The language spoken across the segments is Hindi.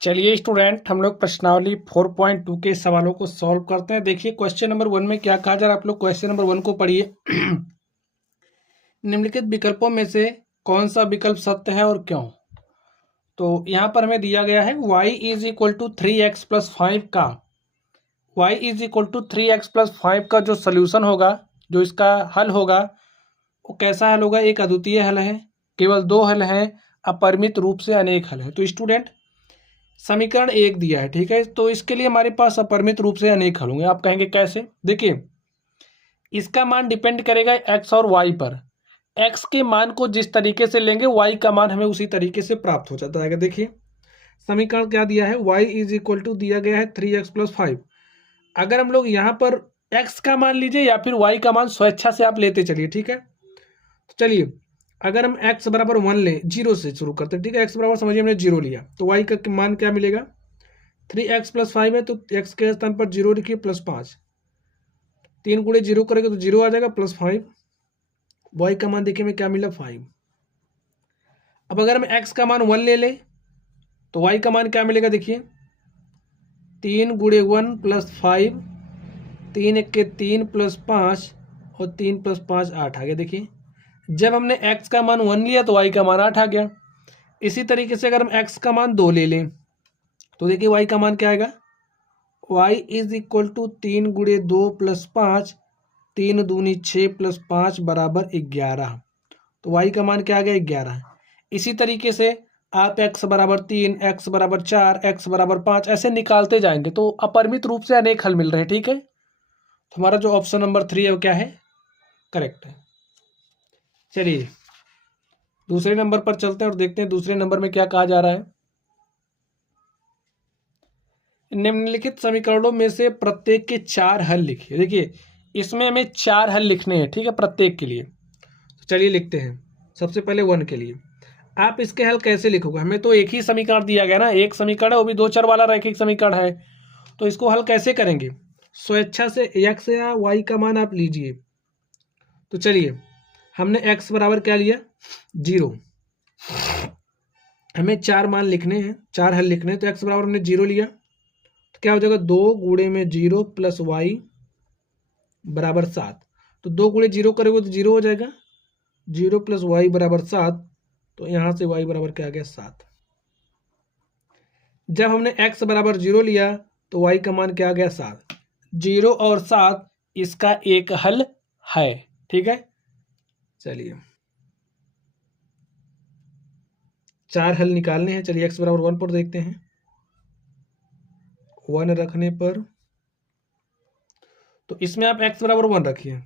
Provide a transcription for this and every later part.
चलिए स्टूडेंट, हम लोग प्रश्नावली 4.2 के सवालों को सॉल्व करते हैं। देखिए क्वेश्चन नंबर 1 में क्या कहा जा रहा है। आप लोग क्वेश्चन नंबर 1 को पढ़िए। निम्नलिखित विकल्पों में से कौन सा विकल्प सत्य है और क्यों। तो यहाँ पर हमें दिया गया है y is equal to 3x+5 का y is equal to 3x+5 का जो सोल्यूशन होगा, जो इसका हल होगा, वो कैसा हल होगा। एक अद्वितीय हल है, केवल दो हल हैं, अपरिमित रूप से अनेक हल है। तो स्टूडेंट समीकरण एक दिया है, ठीक है, तो इसके लिए हमारे पास अपरिमित रूप से अनेक हल होंगे। आप कहेंगे कैसे। देखिए इसका मान डिपेंड करेगा x और y पर। x के मान को जिस तरीके से लेंगे y का मान हमें उसी तरीके से प्राप्त हो जाता है। देखिए समीकरण क्या दिया है, y इज इक्वल टू दिया गया है 3x+5। अगर हम लोग यहाँ पर x का मान लीजिए या फिर y का मान स्वेच्छा से आप लेते चलिए, ठीक है। तो चलिए अगर हम x बराबर 1 ले, जीरो से शुरू करते हैं, ठीक है। x बराबर समझिए हमने जीरो लिया, तो y का मान क्या मिलेगा, 3x+5 है, तो x के स्थान पर जीरो लिखिए +5। 3 गुणे जीरो करेंगे तो जीरो आ जाएगा +5। y का मान देखिए हमें क्या मिला 5। अब अगर हम x का मान 1 ले लें तो y का मान क्या मिलेगा, देखिए 3 गुणे 1 +5, 3 एक के 3 +5 और 3 + 5 8 आ गया। देखिए जब हमने x का मान 1 लिया तो y का मान 8 आ गया। इसी तरीके से अगर हम x का मान 2 ले लें तो देखिए y का मान क्या आएगा, y इज इक्वल टू 3 गुणे 2 + 5, 3 दूनी 6 + 5 बराबर 11। तो y का मान क्या आ गया, 11। इसी तरीके से आप x बराबर 3, x बराबर 4, x बराबर 5 ऐसे निकालते जाएंगे तो अपरिमित रूप से अनेक हल मिल रहे हैं, ठीक है। तो हमारा जो ऑप्शन नंबर 3 है वो क्या है, करेक्ट है। चलिए दूसरे नंबर पर चलते हैं और देखते हैं दूसरे नंबर में क्या कहा जा रहा है। निम्नलिखित समीकरणों में से प्रत्येक के 4 हल लिखिए। देखिए इसमें हमें 4 हल लिखने हैं, ठीक है, प्रत्येक के लिए। तो चलिए लिखते हैं। सबसे पहले 1 के लिए आप इसके हल कैसे लिखोगे। हमें तो एक ही समीकरण दिया गया ना, एक समीकरण है, वो भी 2 चर वाला रैखिक समीकरण है। तो इसको हल कैसे करेंगे, स्वेच्छा से x या y का मान आप लीजिए। तो चलिए हमने x बराबर क्या लिया, 0। हमें 4 मान लिखने हैं, 4 हल लिखने हैं। तो x बराबर हमने 0 लिया तो क्या हो जाएगा, 2 गुणे में 0 + y बराबर 7। तो 2 गुणे 0 करोगे तो 0 हो जाएगा, 0 + y बराबर 7। तो यहाँ से y बराबर क्या आ गया, 7। जब हमने x बराबर 0 लिया तो y का मान क्या आ गया, 7। 0 और 7 इसका एक हल है, ठीक है। चलिए 4 हल निकालने हैं। चलिए x बराबर 1 पर देखते हैं। 1 रखने पर तो इसमें आप x बराबर 1 रखिए,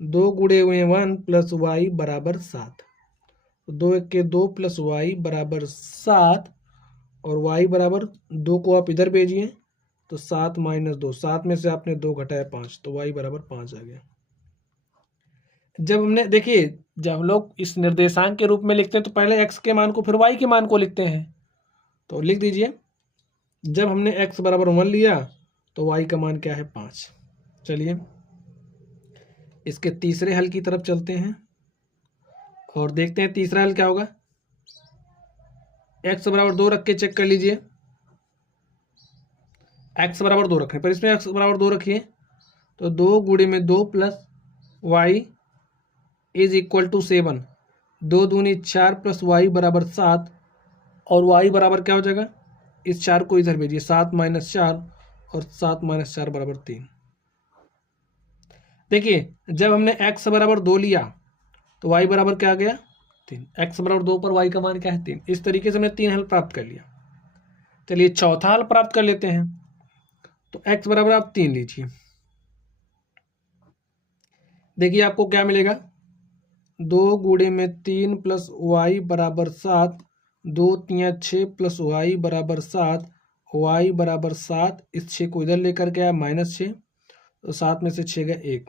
2 गुणे हुए 1 + y बराबर 7। 2 एक के 2 + y बराबर 7 और y बराबर 2 को आप इधर भेजिए तो 7 - 2, 7 में से आपने 2 घटाया 5, तो y बराबर 5 आ गया। जब हमने देखिए जब हम लोग इस निर्देशांक के रूप में लिखते हैं तो पहले x के मान को फिर y के मान को लिखते हैं। तो लिख दीजिए, जब हमने x बराबर 1 लिया तो y का मान क्या है, 5। चलिए इसके तीसरे हल की तरफ चलते हैं और देखते हैं तीसरा हल क्या होगा। x बराबर 2 रख के चेक कर लीजिए। x बराबर 2 रखें, पर इसमें x बराबर 2 रखिए तो 2 गुणे में 2 + y इज इक्वल टू 7। 2 दूनी 4 + y बराबर 7 और y बराबर क्या हो जाएगा, इस 4 को इधर भेजिए, 7 - 4 और 7 - 4 बराबर 3। देखिए जब हमने x बराबर 2 लिया तो y बराबर क्या आ गया, 3। x बराबर 2 पर y का मान क्या है, 3। इस तरीके से हमने 3 हल प्राप्त कर लिया। चलिए चौथा हल प्राप्त कर लेते हैं। तो x बराबर आप 3 लीजिए। देखिए आपको क्या मिलेगा, 2 गुणे में 3 + y बराबर 7, 2 3 6 + y बराबर 7, y बराबर 7। इस 6 को इधर लेकर के आया -6, तो 7 में से 6 गया 1,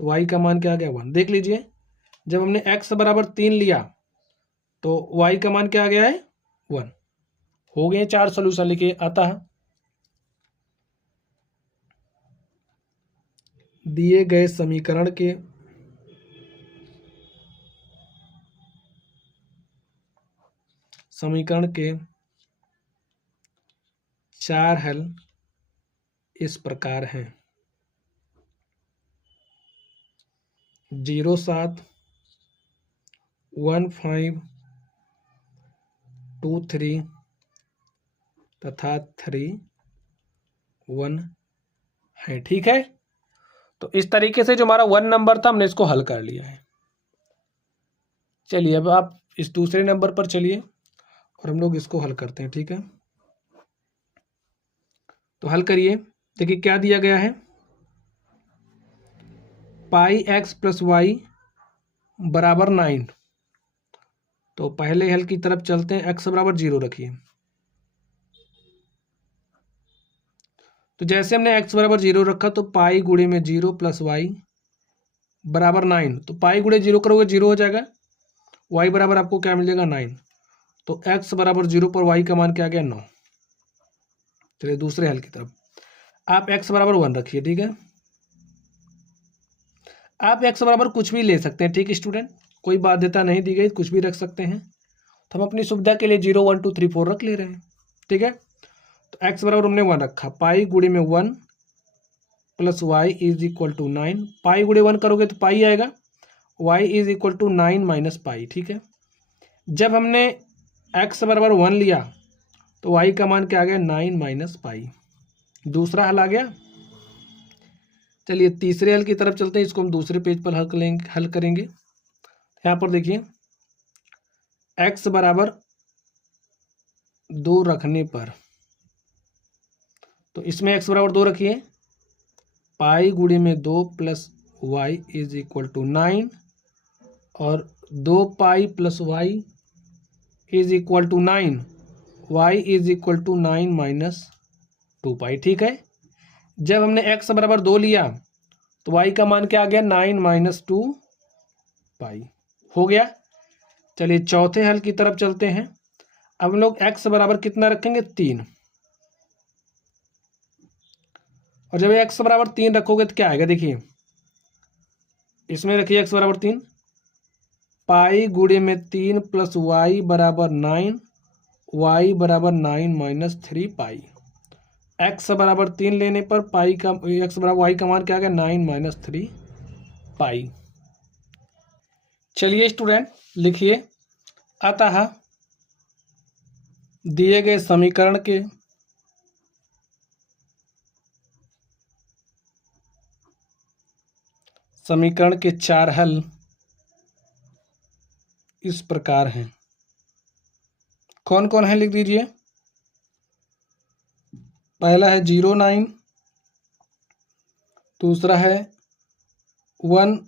तो y का मान क्या आ गया, 1। देख लीजिए जब हमने x बराबर 3 लिया तो y का मान क्या आ गया है, 1। हो गए 4 सोल्यूशन लिखे। अतः दिए गए समीकरण के चार हल इस प्रकार हैं 0, 7, 1, 5, 2, 3 तथा 3, 1 है। ठीक है, तो इस तरीके से जो हमारा 1 नंबर था हमने इसको हल कर लिया है। चलिए अब आप इस दूसरे नंबर पर चलिए और हम लोग इसको हल करते हैं। ठीक है, तो हल करिए। देखिए क्या दिया गया है, पाई एक्स प्लस वाई बराबर 9। तो पहले हल की तरफ चलते हैं। एक्स बराबर 0 रखिए। तो जैसे हमने एक्स बराबर 0 रखा तो पाई गुणे में 0 प्लस वाई बराबर 9। तो पाई गुणे 0 करोगे 0 हो जाएगा, वाई बराबर आपको क्या मिल जाएगा 9। तो एक्स बराबर 0 पर वाई का मान क्या आ गया 9। चलिए दूसरे हल की तरफ, आप एक्स बराबर 1 रखिए। ठीक है, आप एक्स बराबर कुछ भी ले सकते हैं। ठीक है स्टूडेंट, कोई बाध्यता नहीं दी गई, कुछ भी रख सकते हैं। तो हम अपनी सुविधा के लिए 0, 1, 2, 3, 4 रख ले रहे हैं। ठीक है, तो एक्स बराबर हमने 1 रखा, पाई गुणे में 1 plus y is equal to 9। Pi गुणे 1 करोगे तो पाई आएगा, y is equal to 9 minus pi. ठीक है, जब हमने एक्स बराबर 1 लिया तो वाई का मान क्या आ गया 9 माइनस पाई। दूसरा हल आ गया। चलिए तीसरे हल की तरफ चलते हैं, इसको हम दूसरे पेज पर हल करेंगे। यहाँ पर देखिए एक्स बराबर 2 रखने पर, तो इसमें एक्स बराबर 2 रखिए, पाई गुणे में 2 plus y is equal to 9 और 2 pi plus y is equal to 9, y is equal to 9 minus 2 pi. ठीक है, जब हमने एक्स बराबर 2 लिया तो वाई का मान क्या आ गया 9 माइनस 2 पाई हो गया। चलिए चौथे हल की तरफ चलते हैं। अब हम लोग एक्स बराबर कितना रखेंगे 3, और जब एक्स बराबर 3 रखोगे तो क्या आएगा, देखिए इसमें रखिए एक्स बराबर 3, पाई गुणे में 3 प्लस वाई बराबर 9, वाई बराबर 9 माइनस 3 पाई। एक्स बराबर 3 लेने पर पाई का एक्स बराबर वाई का मान क्या आ गया 9 माइनस 3 पाई। चलिए स्टूडेंट लिखिए, अतः दिए गए समीकरण के चार हल इस प्रकार हैं। कौन कौन है लिख दीजिए। पहला है 0, 9, दूसरा है 1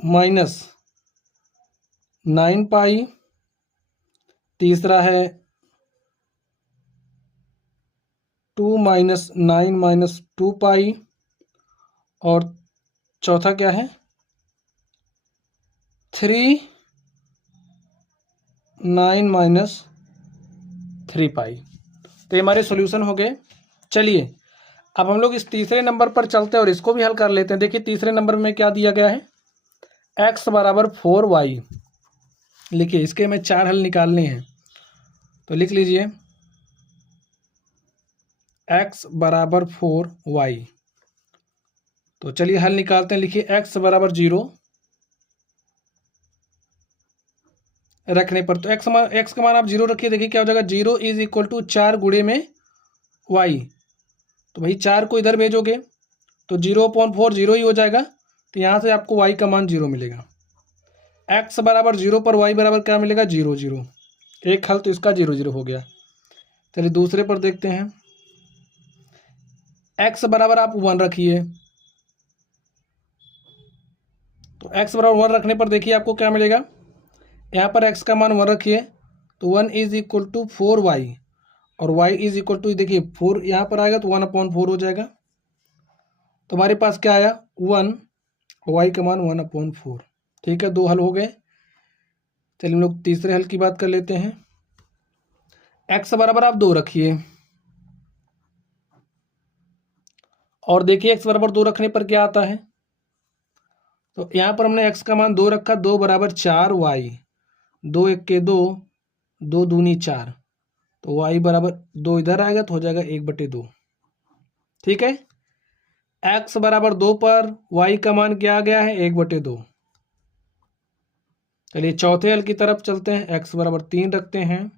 माइनस 9 पाई, तीसरा है 2 माइनस 9 माइनस 2 पाई, और चौथा क्या है 3 9 माइनस 3 पाई। तो ये हमारे सॉल्यूशन हो गए। चलिए अब हम लोग इस तीसरे नंबर पर चलते हैं और इसको भी हल कर लेते हैं। देखिए तीसरे नंबर में क्या दिया गया है, x बराबर 4y। लिखिए इसके में चार हल निकालने हैं, तो लिख लीजिए x बराबर 4y। तो चलिए हल निकालते हैं। लिखिए x बराबर 0 रखने पर, तो x का मान आप 0 रखिए। देखिए क्या हो जाएगा, 0 इज इक्वल टू 4 गुणे में y। तो भाई 4 को इधर भेजोगे तो 0/4 0 ही हो जाएगा। तो यहाँ से आपको y का मान 0 मिलेगा। x बराबर 0 पर y बराबर क्या मिलेगा 0 0। एक हल तो इसका 0 0 हो गया। चलिए दूसरे पर देखते हैं। x बराबर आप 1 रखिए, तो x बराबर 1 रखने पर देखिए आपको क्या मिलेगा, यहाँ पर x का मान 1 रखिए तो 1 इज इक्वल टू 4y, और y इज इक्वल टू देखिए 4 यहाँ पर आएगा तो 1/4 हो जाएगा। तो हमारे पास क्या आया 1, y का मान 1/4। ठीक है, दो हल हो गए। चलिए हम लोग तीसरे हल की बात कर लेते हैं। x बराबर आप 2 रखिए, और देखिए x बराबर 2 रखने पर क्या आता है, तो यहाँ पर हमने x का मान 2 रखा, 2 बराबर 4y, 2 1 के 2, 2 दूनी 4। तो y बराबर 2 इधर आएगा तो हो जाएगा 1/2। ठीक है, x बराबर 2 पर y का मान क्या आ गया है 1/2। चलिए चौथे हल की तरफ चलते हैं, x बराबर 3 रखते हैं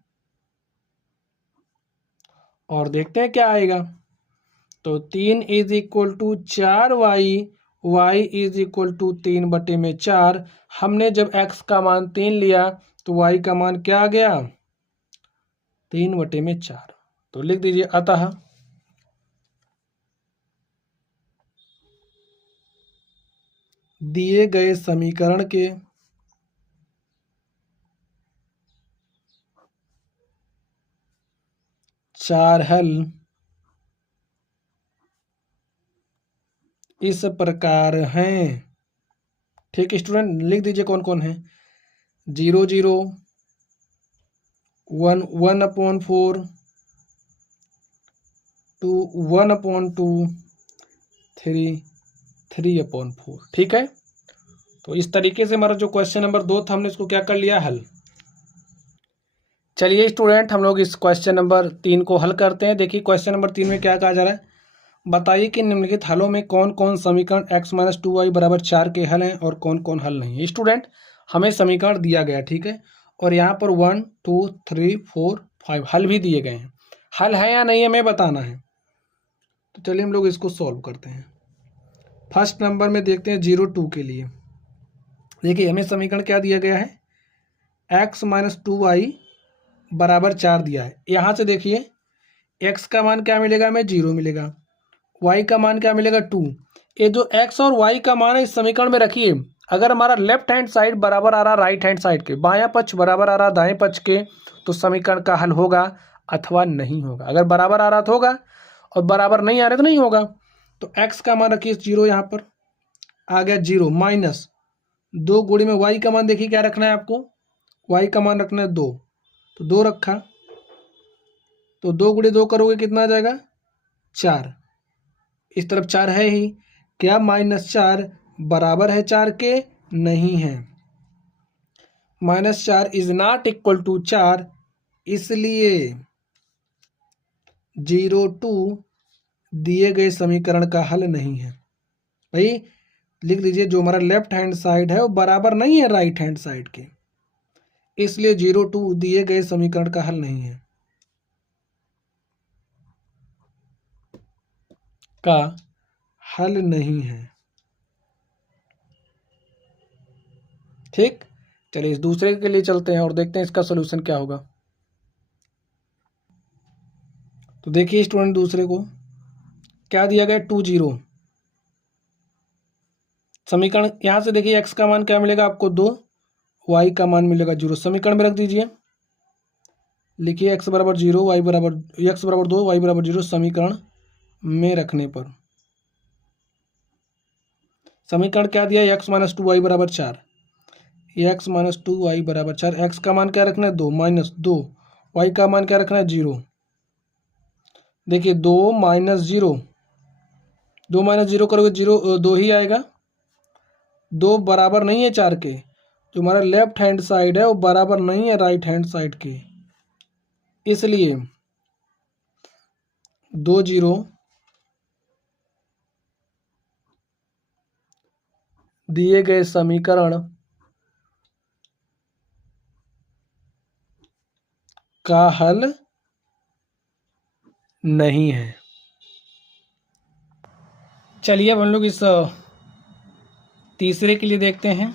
और देखते हैं क्या आएगा। तो 3 = 4y, y = 3/4। हमने जब x का मान 3 लिया तो y का मान क्या आ गया 3/4। तो लिख दीजिए अतः दिए गए समीकरण के चार हल इस प्रकार हैं। ठीक स्टूडेंट, लिख दीजिए कौन कौन है। 0 0, 1 1/4, 2 1/2, 3 3/4। ठीक है, तो इस तरीके से हमारा जो क्वेश्चन नंबर 2 था हमने इसको क्या कर लिया हल। चलिए स्टूडेंट, हम लोग इस क्वेश्चन नंबर 3 को हल करते हैं। देखिए क्वेश्चन नंबर 3 में क्या कहा जा रहा है, बताइए कि निम्नलिखित हलों में कौन कौन समीकरण x - 2y = 4 के हल हैं और कौन कौन हल नहीं है। स्टूडेंट, हमें समीकरण दिया गया, ठीक है, और यहाँ पर 1 2 3 4 5 हल भी दिए गए हैं। हल है या नहीं हमें बताना है। तो चलिए हम लोग इसको सॉल्व करते हैं। फर्स्ट नंबर में देखते हैं 0 2 के लिए। देखिए हमें समीकरण क्या दिया गया है, x - 2y = 4 दिया है। यहाँ से देखिए x का मान क्या मिलेगा, हमें 0 मिलेगा, y का मान क्या मिलेगा 2। ये जो x और y का मान है इस समीकरण में रखिए। अगर हमारा लेफ्ट हैंड साइड बराबर आ रहा राइट हैंड साइड के, बायां पक्ष बराबर आ रहा दाएं पक्ष के, तो समीकरण का हल होगा अथवा नहीं होगा। अगर बराबर आ रहा तो होगा और बराबर नहीं आ रहा तो नहीं होगा। तो x का मान रखिए 0, यहाँ पर आ गया 0 माइनस 2 गुणे में y का मान देखिए क्या रखना है आपको, y का मान रखना है 2, तो 2 रखा, तो 2 गुणे 2 करोगे कितना आ जाएगा 4। इस तरफ 4 है ही, क्या -4 बराबर है 4 के, नहीं है। -4 इज नॉट इक्वल टू 4, इसलिए 0 2 दिए गए समीकरण का हल नहीं है। भाई लिख लीजिए, जो हमारा लेफ्ट हैंड साइड है वो बराबर नहीं है राइट हैंड साइड के, इसलिए 0 2 दिए गए समीकरण का हल नहीं है, का हल नहीं है। ठीक, चलिए इस दूसरे के लिए चलते हैं और देखते हैं इसका सोल्यूशन क्या होगा। तो देखिए स्टूडेंट, दूसरे को क्या दिया गया 2 0। समीकरण यहाँ से देखिए x का मान क्या मिलेगा आपको 2, y का मान मिलेगा 0। समीकरण में रख दीजिए, लिखिए x बराबर 0, x बराबर 2, y बराबर 0। समीकरण में रखने पर समीकरण क्या दिया, x - 2y = 4, x - 2y = 4। x का मान क्या रखना है 2 माइनस 2, y का मान क्या रखना है 0। देखिए 2 - 0, 2 - 0 करोगे 0 2 ही आएगा। 2 बराबर नहीं है 4 के, जो हमारा लेफ्ट हैंड साइड है वो बराबर नहीं है राइट हैंड साइड के, इसलिए 2 0 दिए गए समीकरण का हल नहीं है। चलिए अब हम लोग इस तीसरे के लिए देखते हैं।